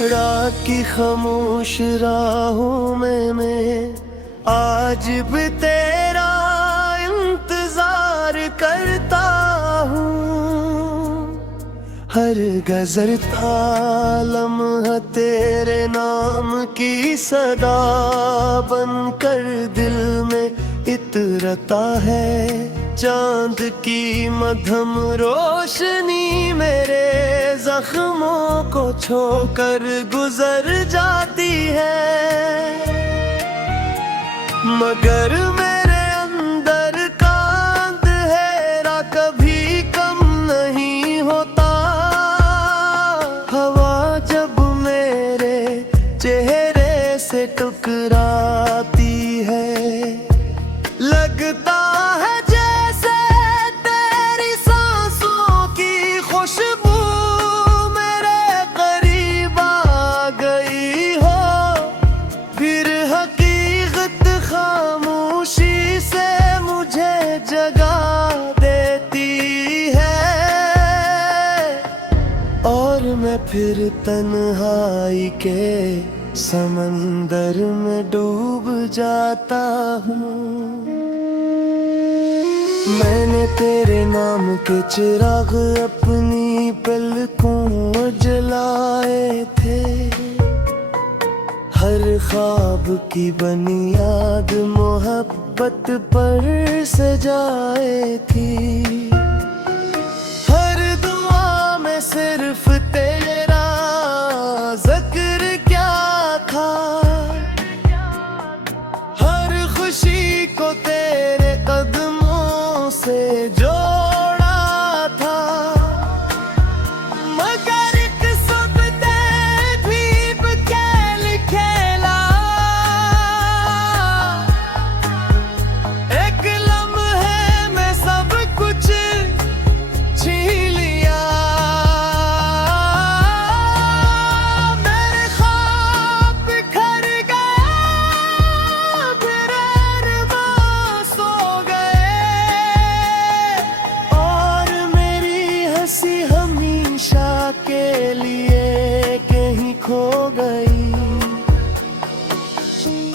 रात की खामोश राहों में मैं आज भी तेरा इंतजार करता हूँ। हर गजर तालम है तेरे नाम की सदा बनकर दिल में इतरता है। चांद की मध्यम रोशनी मेरे जख्मों को छोकर गुजर जाती है, मगर मेरे अंदर का अंधेरा कभी कम नहीं होता। हवा जब मेरे चेहरे से टकराती है, लगता है जैसे तेरी सांसों की खुशबू मेरे करीब आ गई हो। फिर हकीकत खामोशी से मुझे जगा देती है, और मैं फिर तन्हाई के समंदर में डूब जाता हूँ। मैंने तेरे नाम के चिराग अपनी पलकों में जलाए थे, हर ख्वाब की बुनियाद मोहब्बत पर सजाए थी। हर दुआ में सिर्फ तेरा जिक्र क्या था, हर खुशी को तेरे कदमों से जोड़ा था। मगर एक सबते भी खेल खेला, एक लम्हे में सब कुछ छीन लिया। मेरे ख्वाब बिखर गए, फिर अरमां सो गए, और मेरी हंसी हमेशा के लिए कहीं खो गई।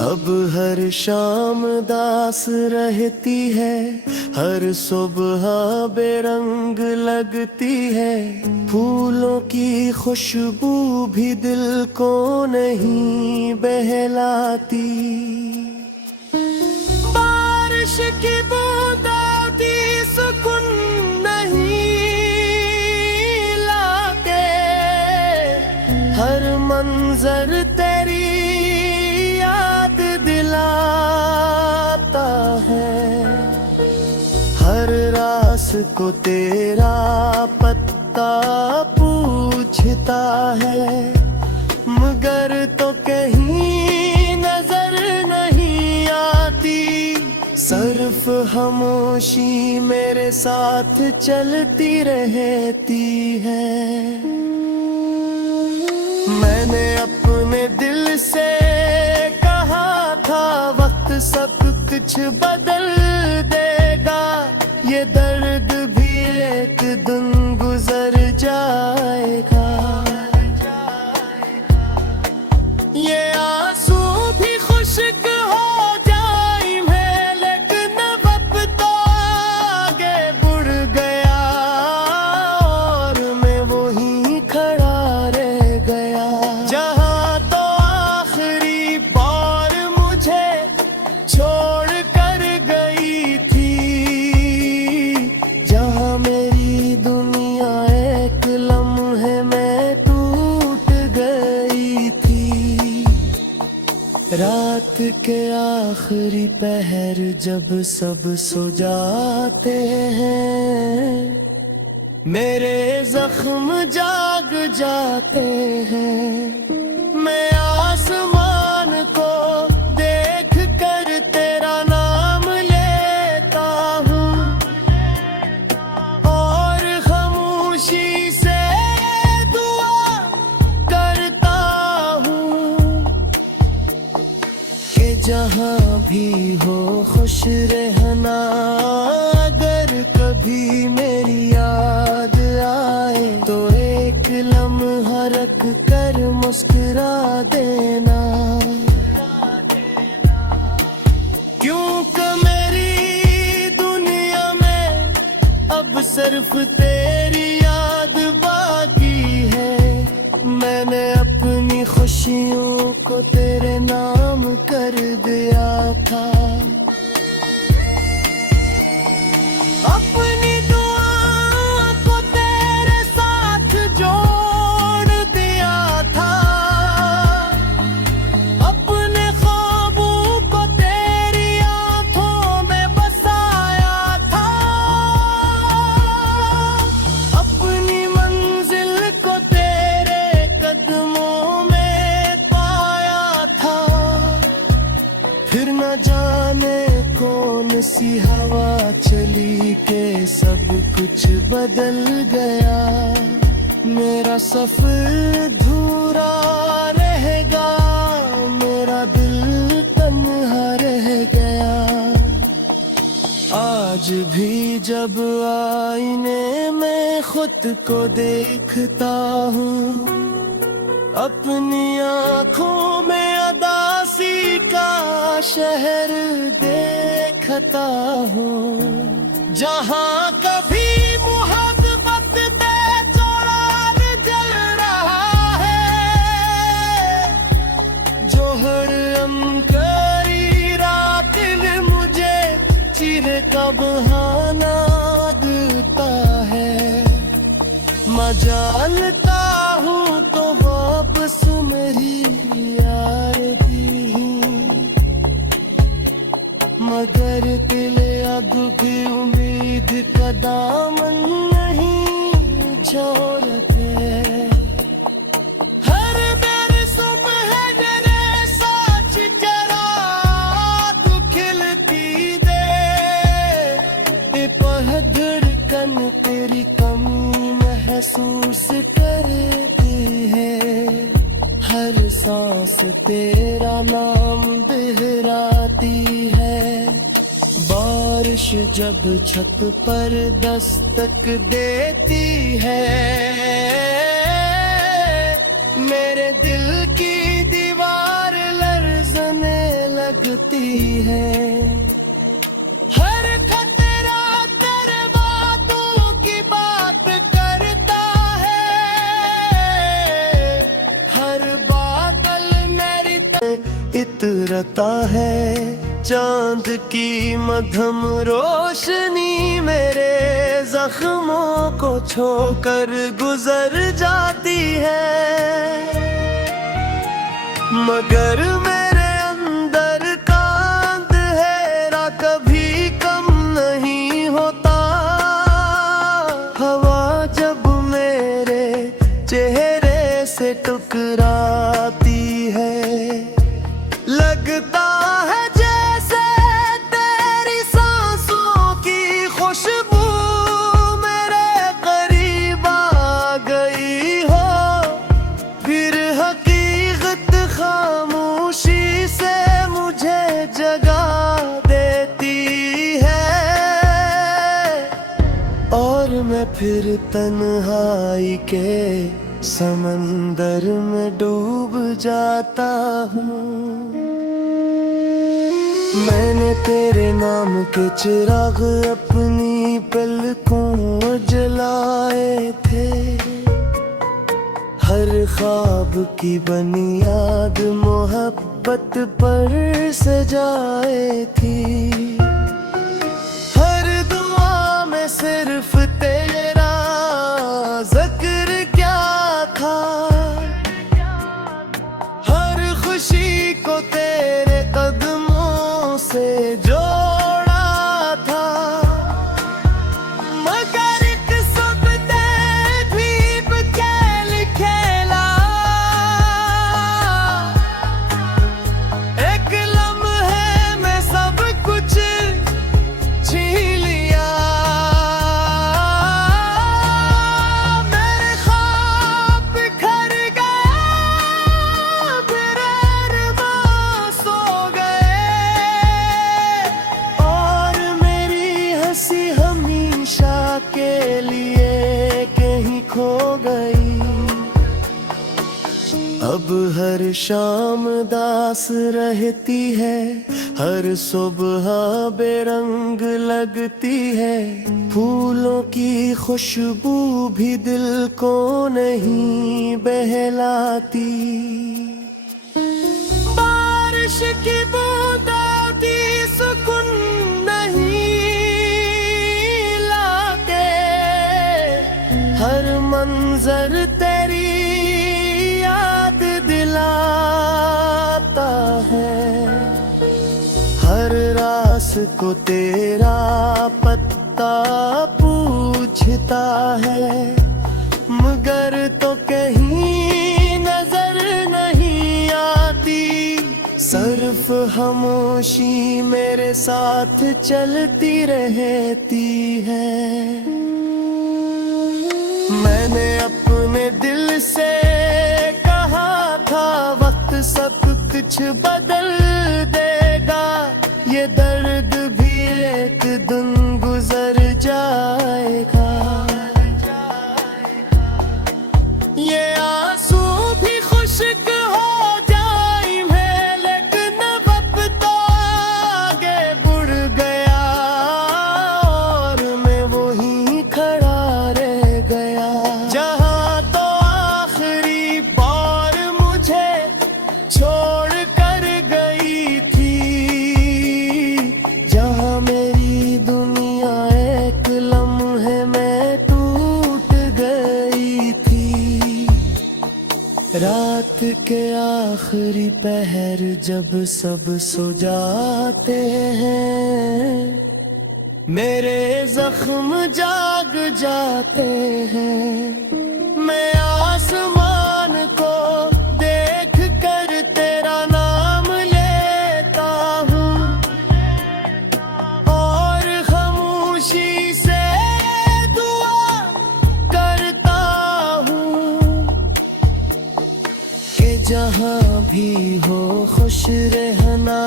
अब हर शाम दास रहती है, हर सुबह बेरंग लगती है। फूलों की खुशबू भी दिल को नहीं बहलाती। बारिश की बूंदें भी सुकून नहीं लाते, हर मंजर तेरी याद दिलाता है। हर रास को तेरा पत्ता पूछता है, मगर तो कहीं नजर नहीं आती। सिर्फ खामोशी मेरे साथ चलती रहती है। मैंने अपने दिल से कहा था वक्त सब कुछ बदल देगा, ये दर्द भी एक दिन गुजर जाएगा। ये आंसू भी खुश्क हो जाएंगे, लेकिन वक्त तो आगे बढ़ गया, और मैं वहीं खड़ा रह गया। जहाँ तो आखिरी बार मुझे छोड़ कर गई थी, जहाँ मेरी दुनिया एक लम्हे में टूट गई थी। रात के आखिरी पहर जब सब सो जाते हैं, मेरे जख्म जाग जाते हैं। मैं आसमान को देख कर तेरा नाम लेता हूँ, और खामोशी से दुआ करता हूँ कि जहाँ भी हो खुश रहना। अगर कभी मेरी याद आए तो एक लम्हा रख कर मुस्कुरा अब सिर्फ तेरी याद बाकी है। मैंने अपनी खुशियों को तेरे नाम कर दिया था। अपनी दुआ को तेरे साथ जोड़ दिया था। अपने ख्वाबों को तेरी आंखों में बसाया था। अपनी मंजिल को तेरे कदमों में पाया था। फिर न जाने कौन सी हवा चली के सब कुछ बदल गया। मेरा सफर अधूरा रहेगा, मेरा दिल तन्हा रह गया। आज भी जब आईने में खुद को देखता हूँ, अपनी आँखों में अदासी का शहर देखता हूँ। जहाँ कभी मोहब्बत बेचैन जल रहा है, जोहर करी रात में मुझे चिर का बहाना देता है। मजालता हूँ तो वापस मेरी यार दी, मगर दिले अब भी उम्मीद का दामन नहीं छोड़ते। हर मेरी सुबह जरे सच चराग खिलती दे। ये धड़कन तेरी कमी महसूस करती है। हर सांस तेरा नाम दोहराती है। बारिश जब छत पर दस्तक देती है, मेरे दिल की दीवार लरज़ने लगती है। हर खतरा तेरे बातों की बात करता है। हर बादल मेरी इतरता है। चांद की मध्यम रोशनी मेरे जख्मों को छोकर गुजर जाती है। मगर मेरे अंदर का अंधेरा कभी कम नहीं होता। हवा जब मेरे चेहरे से टकराती है, लगता है जैसे तेरी सांसों की खुशबू मेरे करीब आ गई हो। फिर हकीकत खामोशी से मुझे जगा देती है। और मैं फिर तन्हाई के समंदर में डूब जाता हूँ। मैंने तेरे नाम के चिराग अपनी पलकों में जलाए थे। हर ख्वाब की बुनियाद मोहब्बत पर सजाए थी। हर दुआ में सिर्फ तेरा जिक्र क्या था। हर खुशी को तेरे कदमों से जोड़ा था। मगर एक सबने भी खेल खेला। एक लम्हे में सब कुछ छीन लिया। शाम दास रहती है, हर सुबह बेरंग लगती है। फूलों की खुशबू भी दिल को नहीं बहलाती। बारिश की बूंदां भी सुकून नहीं लाते, हर मंजर तेरी याद दिलाता है। हर रास को तेरा पत्ता पूछता है, मगर तो कहीं नजर नहीं आती। सिर्फ खामोशी मेरे साथ चलती रहती है। मैंने अपने दिल से कहा था वक्त सब कुछ बदल देगा, ये दर्द भी एक दिन गुजर जाएगा। ये आंसू भी खुश्क हो जाएंगे, लेकिन वक्त तो आगे बढ़ गया और मैं वहीं खड़ा रह गया। जहाँ तो आखिरी बार मुझे छोड़ कर गई थी, जहाँ मेरी दुनिया एक लम्हे में टूट गई थी। रात के आखिरी पहर जब सब सो जाते हैं, मेरे जख्म जाग जाते हैं। मैं आसमान को देख कर तेरा नाम लेता हूँ और खामोशी से दुआ करता हूँ कि जहाँ भी हो खुश रहना।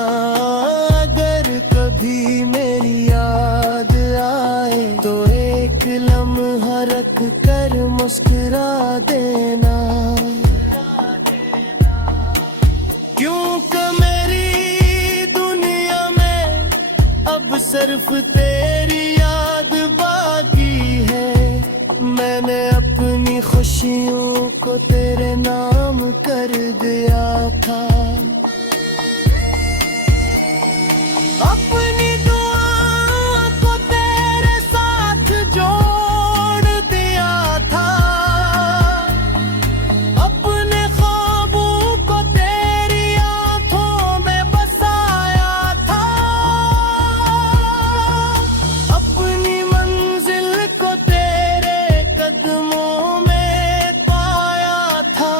अगर कभी मेरी याद आए तो एक लम्हा रख कर मुस्कुरा देना, क्योंकि मेरी दुनिया में अब सिर्फ तेरी याद बाकी है। मैंने अपनी खुशियों को तेरे नाम कर दिया था, अपनी दुआ को तेरे साथ जोड़ दिया था, अपने ख्वाबों को तेरी आंखों में बसाया था, अपनी मंजिल को तेरे कदमों में पाया था।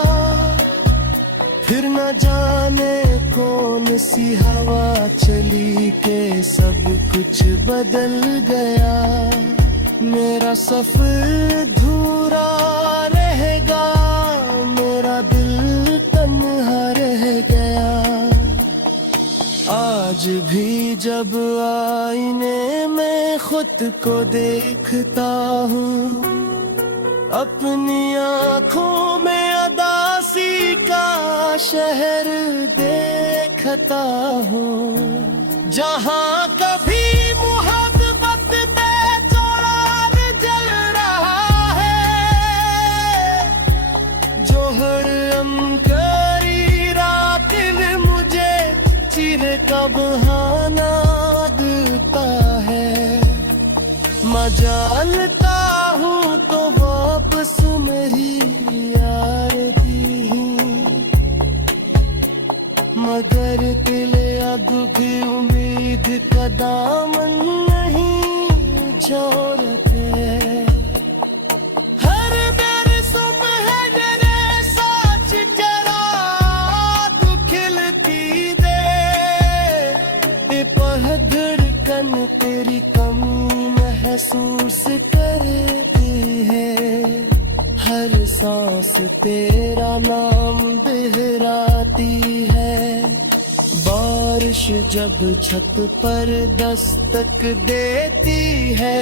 फिर न जाने कौन सी हवा चली के सब कुछ बदल गया। मेरा सफर अधूरा रहेगा, मेरा दिल तन्हा रह गया। आज भी जब आईने में खुद को देखता हूँ, अपनी आँखों में अदासी का शहर देखता हूँ। जहाँ कभी मोहब्बत बेचैन जल रहा है, जो हर अंधेरी रात में मुझे चिर का बहाना देता है। मैं जानता हूँ तो वापस मेरी यार दी, मगर दिल अब भी उम्मीद का दामन नहीं छोड़ते। हर मेरी सुबह जरे साच जरा तू खिलती दे, ये धड़कन तेरी कमी महसूस करती है। हर सांस तेरा नाम दोहराती है। बारिश जब छत पर दस्तक देती है,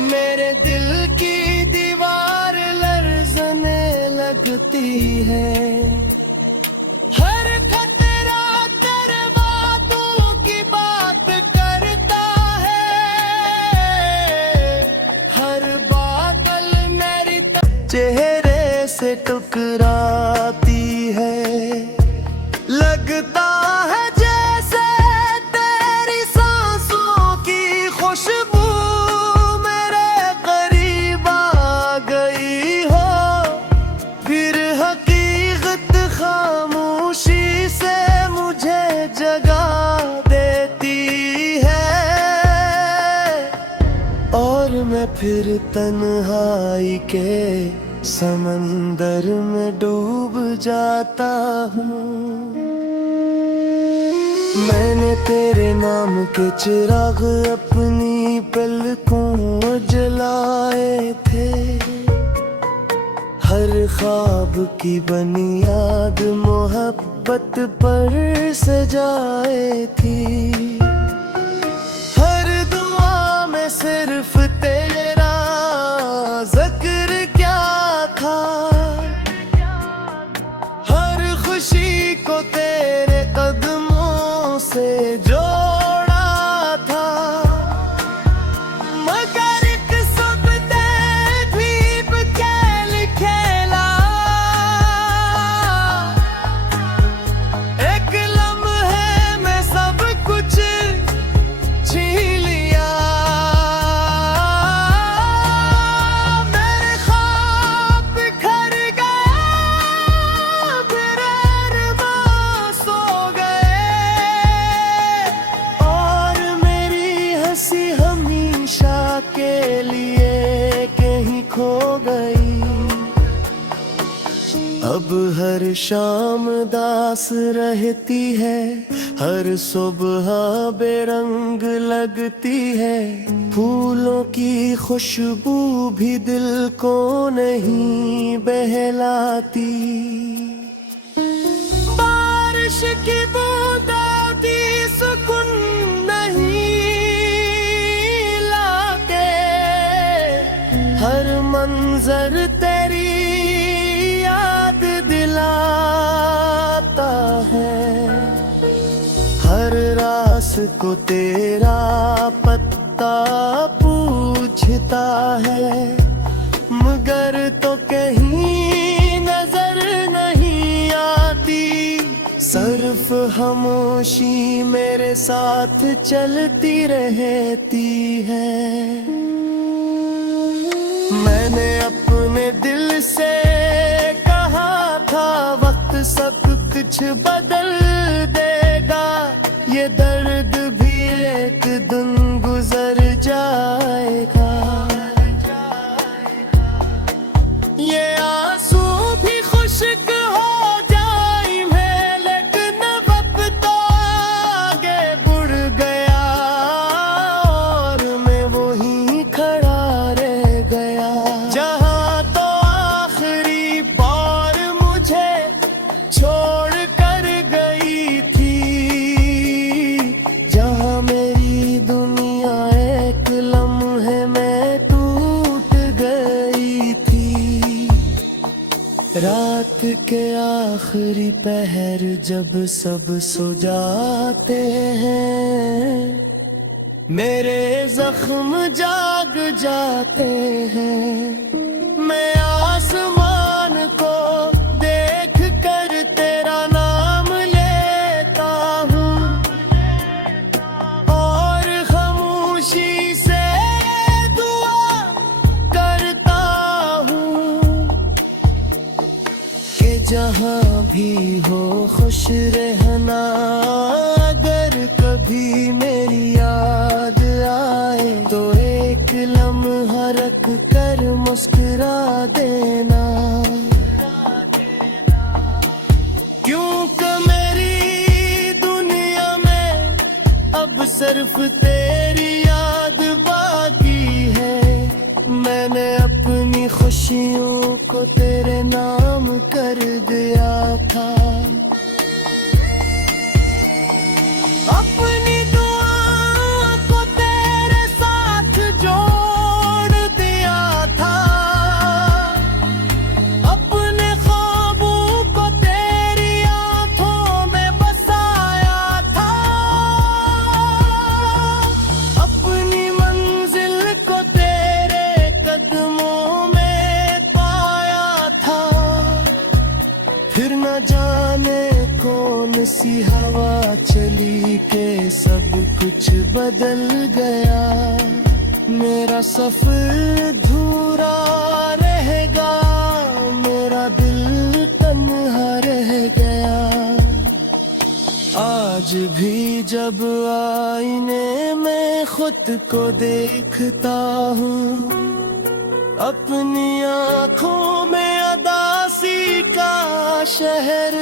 मेरे दिल की दीवार लरज़ने लगती है। हर खतरा तेरे बातों की बात करता है, हर बादल मेरी चेहरे से टकराती है। लगता है जैसे तेरी सांसों की खुशबू मेरे करीब आ गई हो। फिर हकीकत खामोशी से मुझे जगा देती है, और मैं फिर तन्हाई के समंदर में डूब जाता हूँ। मैंने तेरे नाम के चिराग अपनी पलकों में जलाए थे, हर ख्वाब की बुनियाद मोहब्बत पर सजाए थी। हर दुआ में सिर्फ तेरा जिक्र क्या था, हर खुशी को तेरे कदमों से जोड़ा था। मगर एक सबने द्वीप खेल खेला, एक लम्हे में सब कुछ छीन लिया। मेरे ख्वाब बिखर गए, फिर अरमां सो गए, और मेरी हंसी हमेशा के लिए कहीं खो गई। अब हर शाम दास रहती है, हर सुबह बेरंग लगती है। फूलों की खुशबू भी दिल को नहीं बहलाती। बारिश की बूंदें भी सुकून नहीं लाते, हर मंजर तेरी याद दिलाता है। हर रास को तेरा पत्ता पूछता है, मगर तो कहीं नजर नहीं आती। सिर्फ खामोशी मेरे साथ चलती रहती है। मैंने अपने दिल से कहा था वक्त सब कुछ बदल देगा, ये दर्द भी एक दिन गुजर जाएगा। ये आंसू भी खुश्क हो जाएंगे, लेकिन वक्त तो आगे बढ़ गया, और मैं वहीं खड़ा रह गया। जहाँ तो आखिरी बार मुझे छोड़ कर गई थी, जहाँ मेरी दुनिया एक लम्हे में टूट गई थी। रात के आखिरी पहर जब सब सो जाते हैं, मेरे जख्म जाग जाते हैं। मैं आसमान को देख कर तेरा नाम लेता हूँ, और खामोशी से दुआ करता हूँ कि जहाँ भी हो खुश रहना। अगर कभी मेरी याद आए तो एक लम्हा रख कर मुस्कुरा देना, क्योंकि मेरी दुनिया में अब सिर्फ तेरी याद बाकी है। मैंने अपनी खुशियों को तेरे नाम कर दिया था, अपनी दुआ को तेरे साथ जोड़ दिया था, अपने ख्वाबों के सब कुछ बदल गया। मेरा सफर अधूरा रहेगा, मेरा दिल तन्हा रह गया। आज भी जब आईने में खुद को देखता हूँ, अपनी आँखों में अदासी का शहर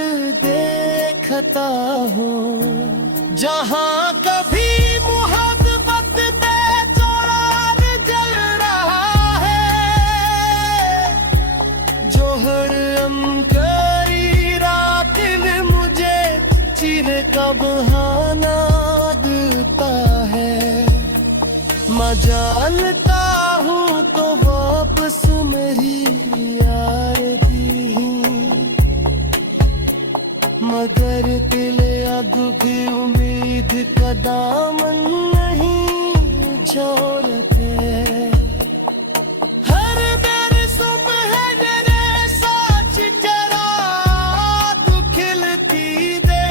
देखता हूँ। जहाँ कभी मोहब्बत बेचैन जल रहा है, जोहर करी रात ने मुझे चिर का बहाना देता है। मजालता हूँ तो वापस मेरी यार दी, मगर दिल अब भी उम्मीद का दामन नहीं छोड़ते। हर मेरी सुबह मेरे साच चराग खिलती दे,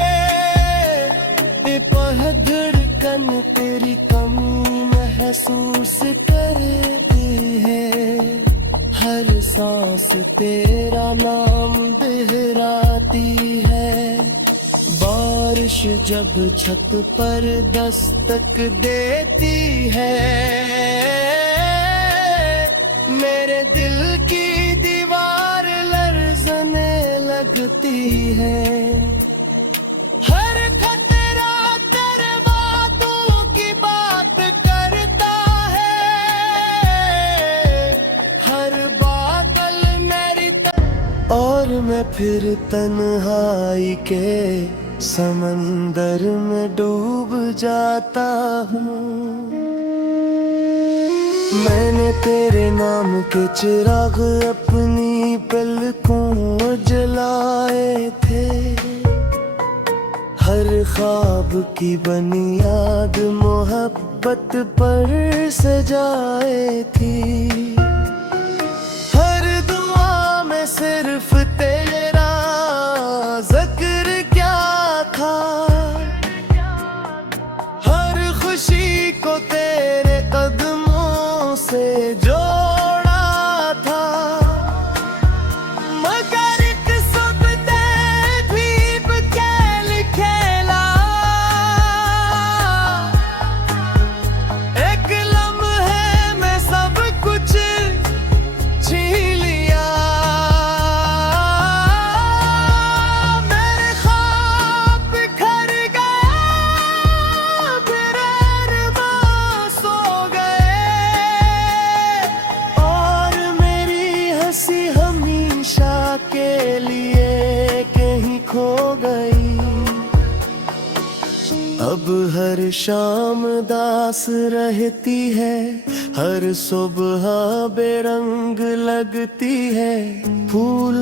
पह धड़कन तेरी कमी महसूस करती है। हर सांस तेरा नाम दोहराती है। बारिश जब छत पर दस्तक देती है, मेरे दिल की दीवार लरज़ने लगती है। हर खतरा तेरे बातों की बात करता है, हर बादल मेरी और मैं फिर तन्हाई के समंदर में डूब जाता हूँ। मैंने तेरे नाम के चिराग अपनी पलकों जलाए थे, हर ख्वाब की बुनियाद मोहब्बत पर सजाए थी। हर दुआ में सिर्फ तेरा जिक्र क्या था, हर खुशी को तेरे कदमों से जोड़ा था। मगर किस्मत ने भी खेल खेला, एक लम्हे में सब कुछ छीन लिया। मेरे ख्वाब बिखर गए, फिर अरमां सो गए, और मेरी हंसी हमेशा के लिए कहीं खो गई। अब हर शाम दास रहती है, हर सुबह बेरंग लगती है। फूल